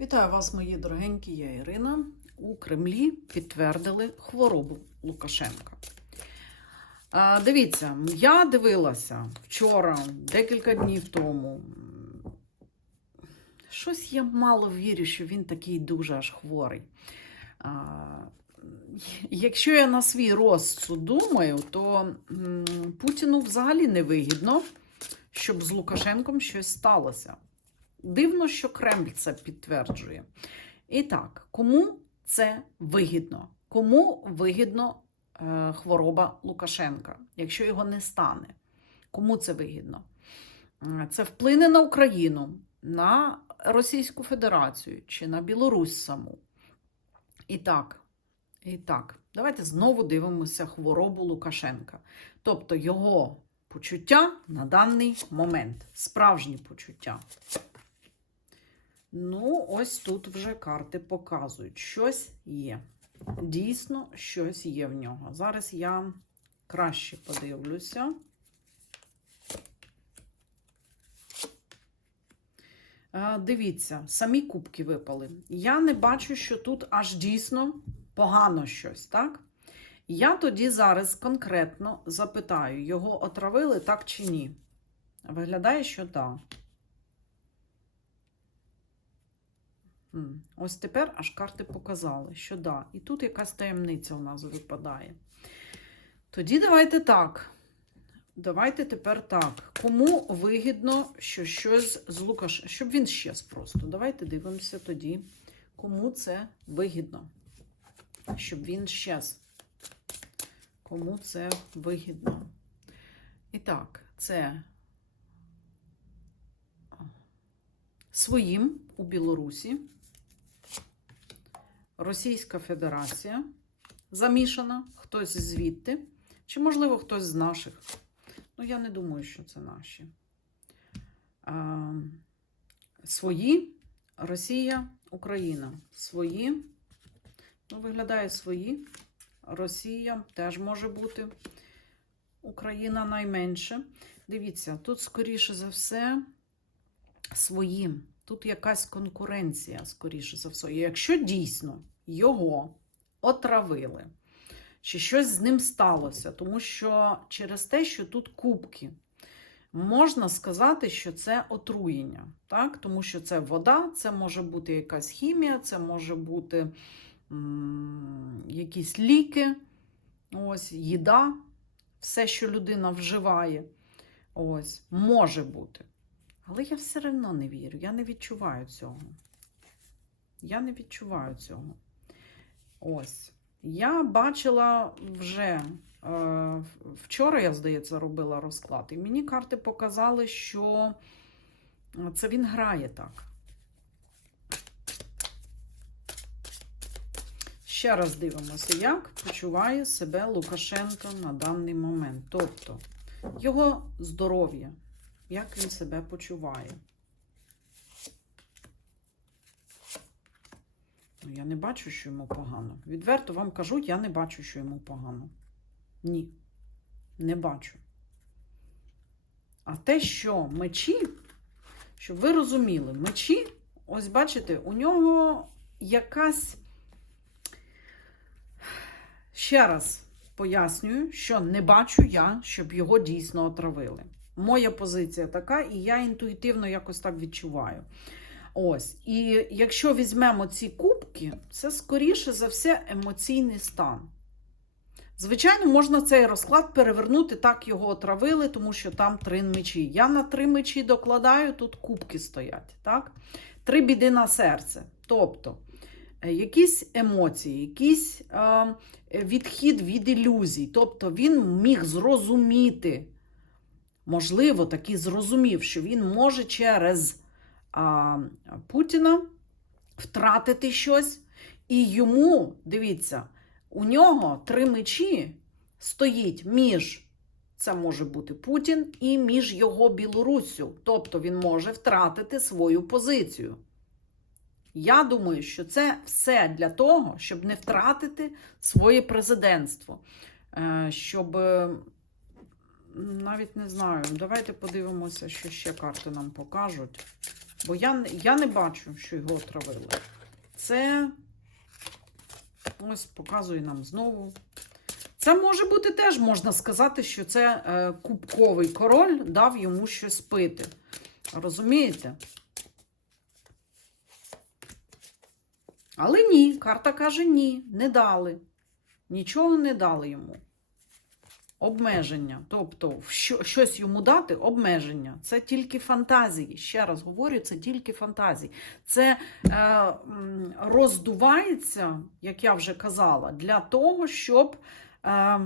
Вітаю вас, мої дорогенькі, я Ірина. У Кремлі підтвердили хворобу Лукашенка. А, Дивіться, я дивилася вчора, декілька днів тому. Щось я мало вірю, що він такий дуже аж хворий. А, Якщо я на свій розсуд думаю, то Путіну взагалі не вигідно, щоб з Лукашенком щось сталося. Дивно, що Кремль це підтверджує. І так, кому це вигідно? Кому вигідно е, хвороба Лукашенка, якщо його не стане? Кому це вигідно? Е, Це вплине на Україну, на Російську Федерацію чи на Білорусь саму. І так, і так, давайте знову дивимося хворобу Лукашенка. Тобто його почуття на даний момент, справжні почуття. Ну, ось тут вже карти показують, щось є. Дійсно, щось є в нього. Зараз я краще подивлюся. Е, Дивіться, самі кубки випали. Я не бачу, що тут аж дійсно погано щось, так? Я тоді зараз конкретно запитаю, його отравили так чи ні? Виглядає, що так. Ось тепер аж карти показали, що да. І тут якась таємниця у нас випадає. Тоді давайте так. Давайте тепер так. Кому вигідно, що щось з Лукаш... щоб він щез просто. Давайте дивимося тоді, кому це вигідно. Щоб він щез. Кому це вигідно. І так, це своїм у Білорусі. Російська Федерація замішана, хтось звідти, чи, можливо, хтось з наших. Ну, я не думаю, що це наші. А, свої, Росія, Україна. Свої, ну, виглядає свої. Росія теж може бути. Україна найменше. Дивіться, тут, скоріше за все, своїм. Тут якась конкуренція, скоріше за все. І якщо дійсно його отравили, чи щось з ним сталося, тому що через те, що тут кубки, можна сказати, що це отруєння. Так? Тому що це вода, це може бути якась хімія, це може бути м, якісь ліки, ось, їда, все, що людина вживає. Ось, може бути. Але я все одно не вірю, я не відчуваю цього. Я не відчуваю цього. Ось. Я бачила вже е, вчора, я, здається, робила розклад, і мені карти показали, що це він грає так. Ще раз дивимося, як почуває себе Лукашенко на даний момент. Тобто його здоров'я, як він себе почуває. Ну, я не бачу, що йому погано. Відверто вам кажу, я не бачу, що йому погано. Ні, не бачу. А те, що мечі, щоб ви розуміли, мечі, ось бачите, у нього якась. Ще раз пояснюю, що не бачу я, щоб його дійсно отравили. Моя позиція така, і я інтуїтивно якось так відчуваю. Ось. І якщо візьмемо ці кубки, це скоріше за все емоційний стан. Звичайно, можна цей розклад перевернути, так його отравили, тому що там три мечі. Я на три мечі докладаю, тут кубки стоять. так? Три біди на серце. Тобто, е, якісь емоції, якийсь е, відхід від ілюзій. Тобто він міг зрозуміти, можливо, таки зрозумів, що він може через а, Путіна втратити щось. І йому, дивіться, у нього три мечі стоїть між, це може бути Путін, і між його Білоруссю. Тобто він може втратити свою позицію. Я думаю, що це все для того, щоб не втратити своє президентство. Е, Щоб навіть не знаю, давайте подивимося, що ще карти нам покажуть. Бо я, я не бачу, що його отравили. Це ось показує нам знову. Це може бути теж, можна сказати, що це е, кубковий король дав йому щось пити. Розумієте? Але ні, карта каже ні, не дали. Нічого не дали йому. Обмеження. Тобто, що, щось йому дати обмеження. Це тільки фантазії. Ще раз говорю, це тільки фантазії. Це е, роздувається, як я вже казала, для того, щоб е,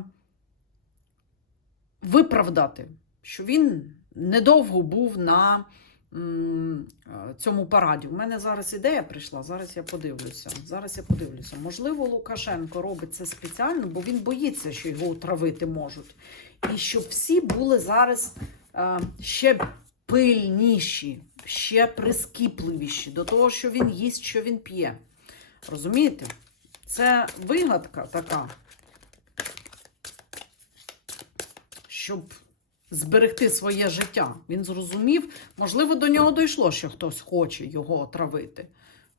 виправдати, що він недовго був на цьому параді. У мене зараз ідея прийшла, зараз я подивлюся. Зараз я подивлюся. Можливо, Лукашенко робить це спеціально, бо він боїться, що його отравити можуть. І щоб всі були зараз е, ще пильніші, ще прискіпливіші до того, що він їсть, що він п'є. Розумієте? Це вигадка така, щоб зберегти своє життя. Він зрозумів, можливо, до нього дійшло, що хтось хоче його отравити.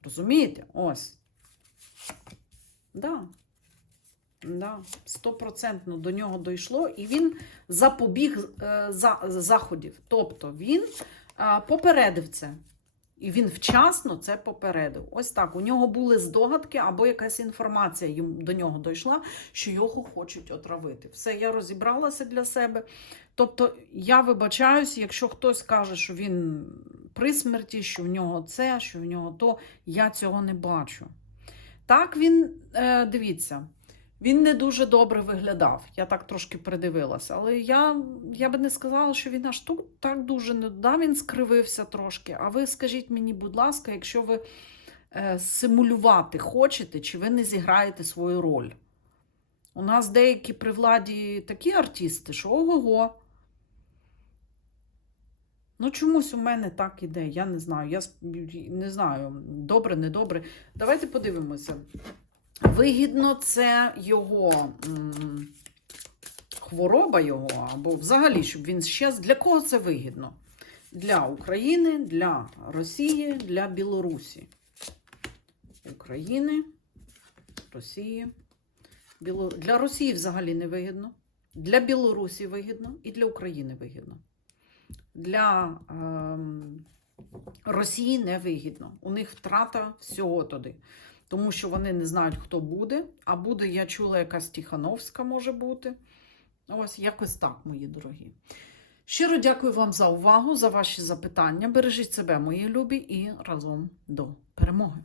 Розумієте? Ось. Да. Да, стопроцентно до нього дійшло, і він запобіг е, за, заходів. Тобто він е, попередив це. І він вчасно це попередив. Ось так. У нього були здогадки або якась інформація йому до нього дійшла, що його хочуть отравити. Все, я розібралася для себе. Тобто, я вибачаюсь, якщо хтось каже, що він при смерті, що в нього це, що в нього то, я цього не бачу. Так він, е, дивіться, він не дуже добре виглядав. Я так трошки придивилася. Але я, я би не сказала, що він аж тут так дуже не да, він скривився трошки. А ви скажіть мені, будь ласка, якщо ви е, симулювати хочете, чи ви не зіграєте свою роль? У нас деякі при владі такі артисти, що ого-го. Ну, чомусь у мене так іде. Я не знаю. Я не знаю, добре, не добре. Давайте подивимося. Вигідно це його хвороба його, або взагалі, щоб він щез. Для кого це вигідно? Для України, для Росії, для Білорусі. України, Росії. Біло... Для Росії взагалі не вигідно. Для Білорусі вигідно і для України вигідно. Для ем, Росії не вигідно. У них втрата всього туди. Тому що вони не знають, хто буде. А буде, я чула, якась Тихановська може бути. Ось якось так, мої дорогі. Щиро дякую вам за увагу, за ваші запитання. Бережіть себе, мої любі, і разом до перемоги.